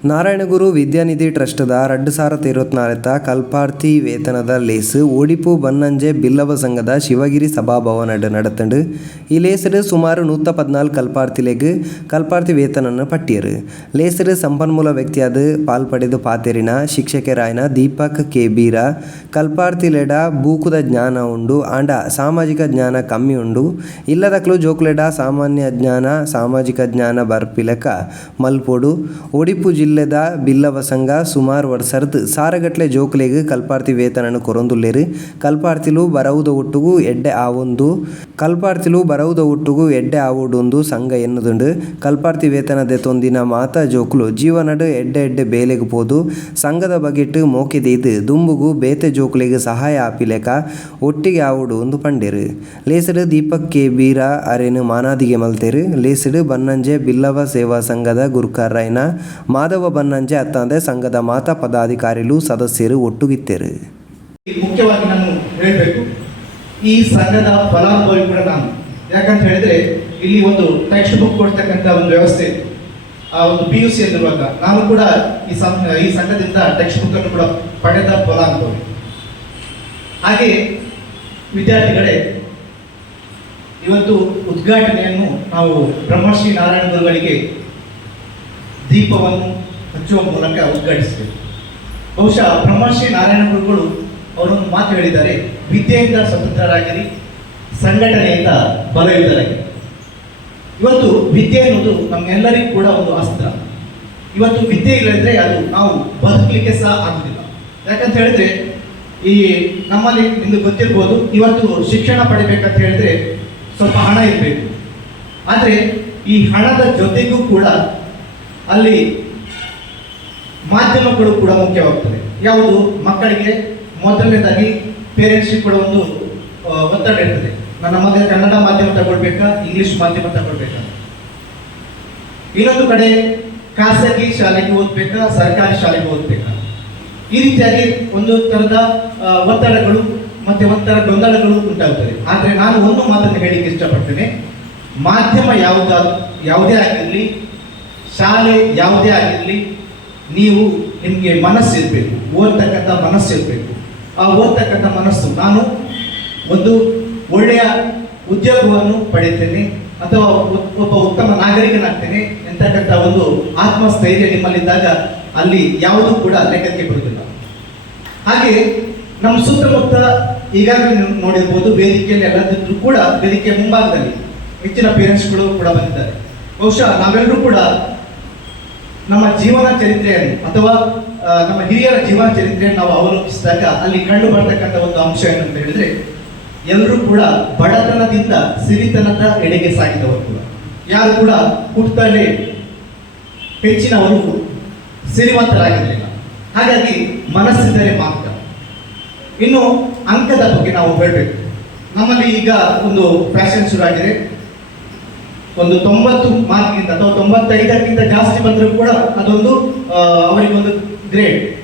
ನಾರಾಯಣಗುರು ವಿದ್ಯಾನಿಧಿ ಟ್ರಸ್ಟದ ಎರಡು ಸಾವಿರದ ಇರುವತ್ನಾಲ್ಕ ಕಲ್ಪಾರ್ತಿ ವೇತನದ ಲೇಸು ಓಡಿಪು ಬನ್ನಂಜೆ ಬಿಲ್ಲವ ಸಂಘದ ಶಿವಗಿರಿ ಸಭಾಭವನಡ್ நடத்தண்டு ಈ ಲೇಸರು ಸುಮಾರು ನೂತ್ತ ಪದ್ನಾಲ್ಕು ಕಲ್ಪಾರ್ತಿಲೆಗ್ ಕಲ್ಪಾರ್ತಿ ವೇತನನ ಪಟ್ಟಿಯರು ಲೇಸರು ಸಂಪನ್ಮೂಲ ವ್ಯಕ್ತಿಯಾದ ಪಾಲ್ಪಡೆದು ಪಾತೆರಿನ ಶಿಕ್ಷಕರಾಯನ ದೀಪಕ್ ಕೆ ಬೀರ ಕಲ್ಪಾರ್ತಿಲೆಡ ಬೂಕುದ ಜ್ಞಾನ ಉಂಡು ಆಂಡ ಸಾಮಾಜಿಕ ಜ್ಞಾನ ಕಮ್ಮಿ ಉಂಡು ಇಲ್ಲದಕ್ಲು ಜೋಕ್ಲೆಡ ಸಾಮಾನ್ಯ ಜ್ಞಾನ ಸಾಮಾಜಿಕ ಜ್ಞಾನ ಬರ್ಪಿಲಕ ಮಲ್ಪೊಡು ಒಡಿಪು ಜಿಲ್ಲೆದ ಬಿಲ್ಲವ ಸಂಘ ಸುಮಾರು ವರ್ಷರ್ದ್ ಸಾರಗಟ್ಲೆ ಜೋಕ್ಲೆಗ್ ಕಲ್ಪಾರ್ತಿ ವೇತನನು ಕೊರೊಂದುಲ್ಲೆರ್. ಕಲ್ಪಾರ್ತಿಲು ಬರವುದ ಒಟ್ಟುಗು ಎಡ್ಡೆ ಆವೊಂದು. ಕಲ್ಪಾರ್ತಿಲು ಬರವುದ ಒಟ್ಟುಗು ಎಡ್ಡೆ ಆವೊಡೊಂದು ಸಂಘ ಎನ್ನುದುಂಡು. ಕಲ್ಪಾರ್ತಿ ವೇತನದ ತೊಂದಿನ ಮಾತ ಜೋಕುಲು ಜೀವನಡ್ ಎಡ್ಡೆ ಎಡ್ಡೆ ಬೇಲೆಗ್ ಪೋದು. ಸಂಘದ ಬಗೆಟ್ ಮೋಕೆದೀದ್ ದುಂಬುಗು ಬೇತೆ ಜೋಕುಲೆಗ್ ಸಹಾಯ ಆಪಿಲೆಕ ಒಟ್ಟಿಗೆ ಆವೊಡು ಒಂದು ಪಂಡೆರ್. ಲೇಸಡ್ ದೀಪಕ್ ಕೆ ಬೀರ ಅರೆನು ಮಾನಾದಿಗೆ ಮಲ್ತೆರ್. ಲೇಸಡ್ ಬನ್ನಂಜೆ ಬಿಲ್ಲವ ಸೇವಾ ಸಂಘದ ರೈನ ಮಾಧವ ಬನ್ನಂಜೆ ಅತ್ತಾಂದೆ ಸಂಘದ ಮಾತಾ ಪದಾಧಿಕಾರಿಲು ಸದಸ್ಯರು ಒಟ್ಟುಗಿತ್ತೆರು ಮುಖ್ಯವಾಗಿ ನಾನು ಹೇಳಬೇಕು, ಈ ಸಂಘದ ಫಲಾನುಭವಿ ಕೂಡ ನಾನು ಯಾಕಂತ ಹೇಳಿದ್ರೆ, ಇಲ್ಲಿ ಒಂದು ಟೆಕ್ಸ್ಟ್ ಬುಕ್ ಕೊಡ್ತಕ್ಕಂತ ಒಂದು ವ್ಯವಸ್ಥೆ. ಆ ಒಂದು ಪಿ ಯು ಸಿ ಎಂದಿರುವಾಗ ನಾನು ಕೂಡ ಈ ಈ ಸಂಘದಿಂದ ಟೆಕ್ಸ್ಟ್ ಬುಕ್ ಅನ್ನು ಕೂಡ ಪಡೆದ ಫಲಾನುಭವಿ ಹಾಗೆ ವಿದ್ಯಾರ್ಥಿಗಳೇ, ಇವತ್ತು ಉದ್ಘಾಟನೆಯನ್ನು ನಾವು ಬ್ರಹ್ಮಶ್ರೀ ನಾರಾಯಣ ಗುರುಗಳಿಗೆ ದೀಪವನ್ನು ಹಚ್ಚುವ ಮೂಲಕ ಉದ್ಘಾಟಿಸಿದೆ. ಬಹುಶಃ ಬ್ರಹ್ಮಶ್ರೀ ನಾರಾಯಣ ಗುರುಗಳು ಅವರೊಂದು ಮಾತು ಹೇಳಿದ್ದಾರೆ, ವಿದ್ಯೆಯಿಂದ ಸ್ವತಂತ್ರರಾಗಿರಿ, ಸಂಘಟನೆಯಿಂದ ಬಲಯುತರಾಗಿರಿ ಇವತ್ತು ವಿದ್ಯೆ ಅನ್ನೋದು ನಮ್ಮೆಲ್ಲರಿಗೂ ಕೂಡ ಒಂದು ಅಸ್ತ್ರ. ಇವತ್ತು ವಿದ್ಯೆ ಇಲ್ಲದ್ರೆ ಅದು ನಾವು ಬದುಕಲಿಕ್ಕೆ ಸಹ ಆಗುದಿಲ್ಲ. ಯಾಕಂತ ಹೇಳಿದ್ರೆ, ಈ ನಮ್ಮಲ್ಲಿ ನಿಮ್ಗೆ ಗೊತ್ತಿರ್ಬೋದು, ಇವತ್ತು ಶಿಕ್ಷಣ ಪಡಿಬೇಕಂತ ಹೇಳಿದ್ರೆ ಸ್ವಲ್ಪ ಹಣ ಇರಬೇಕು. ಆದರೆ ಈ ಹಣದ ಜೊತೆಗೂ ಕೂಡ ಅಲ್ಲಿ ಮಾಧ್ಯಮಗಳು ಕೂಡ ಮುಖ್ಯವಾಗ್ತದೆ ಯಾವುದು? ಮಕ್ಕಳಿಗೆ ಮೊದಲನೇದಾಗಿ ಪೇರೆಂಟ್ಸಿಗೆ ಕೂಡ ಒಂದು ಒತ್ತಡ ಇರ್ತದೆ. ನನ್ನ ಮಗ ಕನ್ನಡ ಮಾಧ್ಯಮ ತಗೊಳ್ಬೇಕಾ? ಇಂಗ್ಲಿಷ್ ಮಾಧ್ಯಮ ತಗೊಳ್ಬೇಕಾ? ಇನ್ನೊಂದು ಕಡೆ ಖಾಸಗಿ ಶಾಲೆಗೆ ಓದ್ಬೇಕಾ? ಸರ್ಕಾರಿ ಶಾಲೆಗೆ ಓದ್ಬೇಕಾ? ಈ ರೀತಿಯಾಗಿ ಒಂದು ತರದ ಒತ್ತಡಗಳು ಮತ್ತೆ ಒಂಥರ ಗೊಂದಲಗಳು ಉಂಟಾಗುತ್ತದೆ ಆದರೆ ನಾನು ಒಂದು ಮಾತನ್ನು ಹೇಳಿಕ್ಕೆ ಇಷ್ಟಪಡ್ತೇನೆ. ಮಾಧ್ಯಮ ಯಾವುದಾದ ಯಾವುದೇ ಆಗಿರಲಿ, ಶಾಲೆ ಯಾವುದೇ ಆಗಿರಲಿ ನೀವು ನಿಮಗೆ ಮನಸ್ಸಿರಬೇಕು. ಓದ್ತಕ್ಕಂಥ ಮನಸ್ಸಿರಬೇಕು. ಆ ಓದ್ತಕ್ಕಂಥ ಮನಸ್ಸು ನಾನು ಒಂದು ಒಳ್ಳೆಯ ಉದ್ಯೋಗವನ್ನು ಪಡೆಯುತ್ತೇನೆ ಅಥವಾ ಒಬ್ಬ ಉತ್ತಮ ನಾಗರಿಕನಾಗ್ತೇನೆ ಎಂತಕ್ಕಂಥ ಒಂದು ಆತ್ಮಸ್ಥೈರ್ಯ ನಿಮ್ಮಲ್ಲಿದ್ದಾಗ ಅಲ್ಲಿ ಯಾವುದೂ ಕೂಡ ಲೆಕ್ಕಕ್ಕೆ ಬರುವುದಿಲ್ಲ. ಹಾಗೆ ನಮ್ಮ ಸುತ್ತಮುತ್ತ ಈಗಾಗಲೇ ನೋಡಿರ್ಬೋದು ವೇದಿಕೆಯಲ್ಲಿ ಎಲ್ಲದಿದ್ರು ಕೂಡ ವೇದಿಕೆಯ ಮುಂಭಾಗದಲ್ಲಿ ಹೆಚ್ಚಿನ ಪೇರೆಂಟ್ಸ್ಗಳು ಕೂಡ ಬಂದಿದ್ದಾರೆ. ಬಹುಶಃ ನಾವೆಲ್ಲರೂ ಕೂಡ ನಮ್ಮ ಜೀವನ ಚರಿತ್ರೆಯಲ್ಲಿ ಅಥವಾ ನಮ್ಮ ಹಿರಿಯರ ಜೀವನ ಚರಿತ್ರೆಯನ್ನು ನಾವು ಅವಲೋಕಿಸಿದಾಗ ಅಲ್ಲಿ ಕಂಡು ಬರ್ತಕ್ಕಂಥ ಒಂದು ಅಂಶ ಏನಂತ ಹೇಳಿದ್ರೆ, ಎಲ್ಲರೂ ಕೂಡ ಬಡತನದಿಂದ ಸಿರಿತನದ ಎಡೆಗೆ ಸಾಗಿದವರು ಕೂಡ. ಯಾರು ಕೂಡ ಹುಟ್ಟುತ್ತಲೇ ಹೆಚ್ಚಿನವರು ಸಿರಿವಂತರಾಗಿರಲಿಲ್ಲ. ಹಾಗಾಗಿ ಮನಸ್ಸಿದ್ದರೆ ಮಾತ್ರ. ಇನ್ನು ಅಂಕದ ಬಗ್ಗೆ ನಾವು ಹೇಳಬೇಕು. ನಮ್ಮಲ್ಲಿ ಈಗ ಒಂದು ಫ್ಯಾಷನ್ ಶುರು ಆಗಿದೆ. ಒಂದು ತೊಂಬತ್ತು ಮಾರ್ಕ್ಗಿಂತ ಅಥವಾ ತೊಂಬತ್ತೈದಕ್ಕಿಂತ ಜಾಸ್ತಿ ಬಂದರೂ ಕೂಡ ಅದೊಂದು ಅವರಿಗೊಂದು ಗ್ರೇಡ್